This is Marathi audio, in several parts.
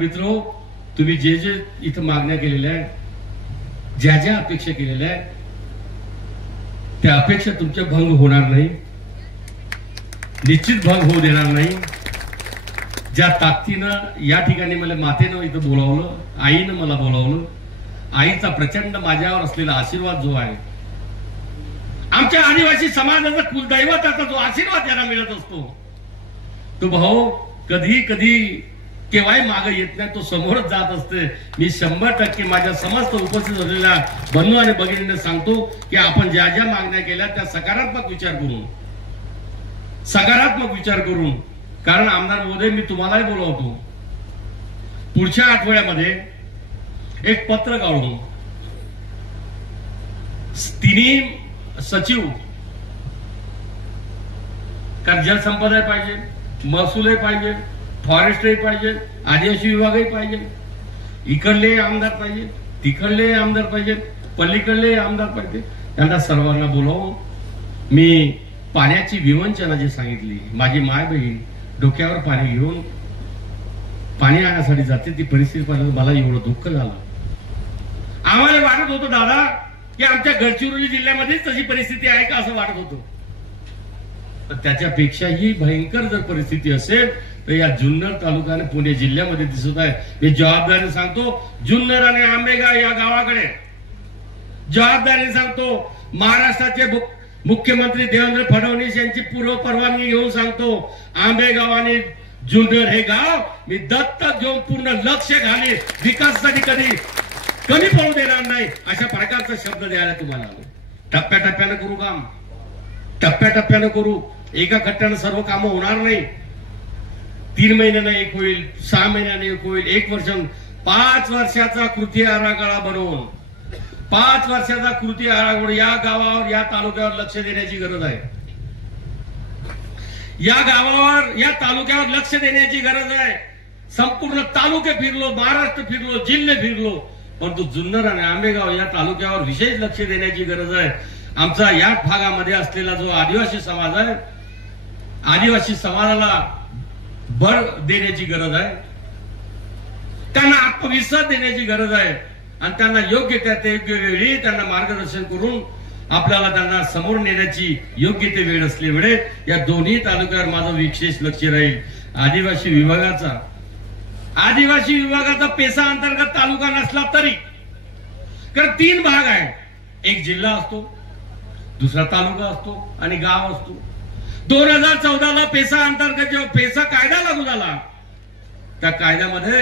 मित्रो, तुम्ही जे जे इथं मागण्या केलेल्या आहेत, ज्या ज्या अपेक्षा केलेल्या आहेत, त्या अपेक्षा तुमच्या भंग होणार नाही, निश्चित भंग होऊ देणार नाही। ज्या ताकदीनं या ठिकाणी मला मातेनं इथं बोलावलं, आईनं मला बोलावलं, आईचा प्रचंड माझ्यावर असलेला आशीर्वाद जो आहे, आमच्या आदिवासी समाजाचा कुलदैवताचा जो आशीर्वाद त्यांना मिळत असतो, तो भाऊ कधी कधी केव्हाही मागे येत नाही, तो समोरच जात असते। मी 100% माझ्या समस्त उपस्थित असलेल्या बंधू आणि भगिनींना सांगतो की आपण ज्या ज्या मागण्या केल्या त्या सकारात्मक विचार करून, कारण आमदार महोदय मी तुम्हालाही बोलवतो, पुढच्या आठवड्यामध्ये एक पत्र काढून तिन्ही सचिव, कारण जलसंपदा पाहिजे, महसूलही पाहिजे, फॉरेस्टही पाहिजे, आदिवासी विभागही पाहिजे, इकडले आमदार पाहिजे, तिकडले आमदार पाहिजे, पलीकडले आमदार पाहिजे, त्यांना सर्वांना बोलावून मी पाण्याची विवंचना जी सांगितली, माझी माय बहीण डोक्यावर पाणी घेऊन पाणी आणण्यासाठी जाते, ती परिस्थिती पाहिलं मला एवढं दुःख झालं। आम्हाला वाटत होतं दादा की आमच्या गडचिरोली जिल्ह्यामध्येच तशी परिस्थिती आहे का असं वाटत होतं, तर त्याच्यापेक्षाही भयंकर जर परिस्थिती असेल तर या जुन्नर तालुका आणि पुणे जिल्ह्यामध्ये दिसत आहे। मी जबाबदारीने सांगतो, जुन्नर आणि आंबेगाव या गावाकडे जबाबदारीने सांगतो, महाराष्ट्राचे मुख्यमंत्री देवेंद्र फडणवीस यांची पूर्व परवानगी घेऊन सांगतो, आंबेगाव आणि जुन्नर हे गाव मी दत्तक घेऊन पूर्ण लक्ष घाले, विकासासाठी कधी कमी पडू देणार नाही, अशा प्रकारचा शब्द द्यायला तुम्हाला आलो। टप्प्याटप्प्यानं करू काम, टप्प्याटप्प्यानं करू, एका खट्ट्यानं सर्व कामं होणार नाही। 3 महिन्यानं एक होईल, 6 महिन्याने एक होईल, 1 वर्ष, 5 वर्षाचा कृती आराखडा बनवून, 5 वर्षाचा कृती आराखडा या गावावर, या तालुक्यावर लक्ष देण्याची गरज आहे। या गावावर, या तालुक्यावर लक्ष देण्याची गरज आहे। संपूर्ण तालुके फिरलो, महाराष्ट्र फिरलो, जिल्हे फिरलो, परंतु जुन्नर आणि आंबेगाव या तालुक्यावर विशेष लक्ष देण्याची गरज आहे। आमचा या भागामध्ये असलेला जो आदिवासी समाज आहे, आदिवासी समाजाला बळ देण्याची गरज आहे, त्यांना आत्मविश्वास देण्याची गरज आहे, आणि त्यांना योग्य त्या योग्य वेळी त्यांना मार्गदर्शन करून आपल्याला त्यांना समोर नेण्याची योग्य ते वेळ असली वेळे या दोन्ही तालुक्यावर माझं विशेष लक्ष राहील। आदिवासी विभागाचा पेसा अंतर्गत तालुका नसला तरी, कारण 3 भाग आहे, एक जिल्हा असतो, दुसरा तालुका असतो आणि गाव असतो। 2014ला पेसा अंतर्गत जेव्हा पेसा कायदा लागू झाला, त्या कायद्यामध्ये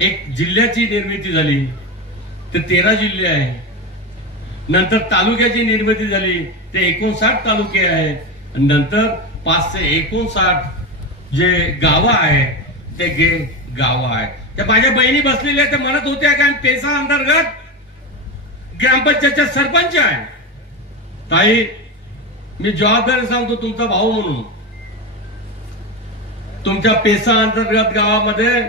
एक जिल्ह्याची निर्मिती झाली, ते 13 जिल्हे आहे, नंतर तालुक्याची निर्मिती झाली, ते 59 तालुके आहे, नंतर 559 जे गावं आहे ते गावं आहे। त्या माझ्या बहिणी बसलेल्या ते म्हणत होत्या की पेसा अंतर्गत ग्रामपंचायतच्या सरपंच आहे। ताई, मी जबाबदारी सांगतो, तुमचा भाऊ म्हणून तुमच्या पेसा अंतर्गत गावामध्ये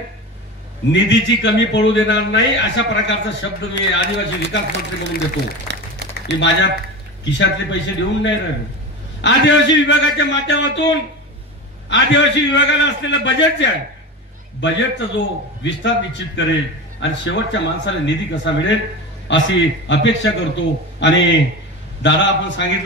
निधीची कमी पडू देणार नाही, अशा प्रकारचा शब्द मी आदिवासी विकास मंत्री म्हणून देतो। मी माझ्या खिशातले पैसे देऊन नाही राहिले, आदिवासी विभागाच्या माध्यमातून आदिवासी विभागाला असलेलं बजेट जे आहे, बजेटचा जो विस्तार निश्चित करेल आणि शेवटच्या माणसाला निधी कसा मिळेल अशी अपेक्षा करतो। आणि दादा, आपण सांगितलं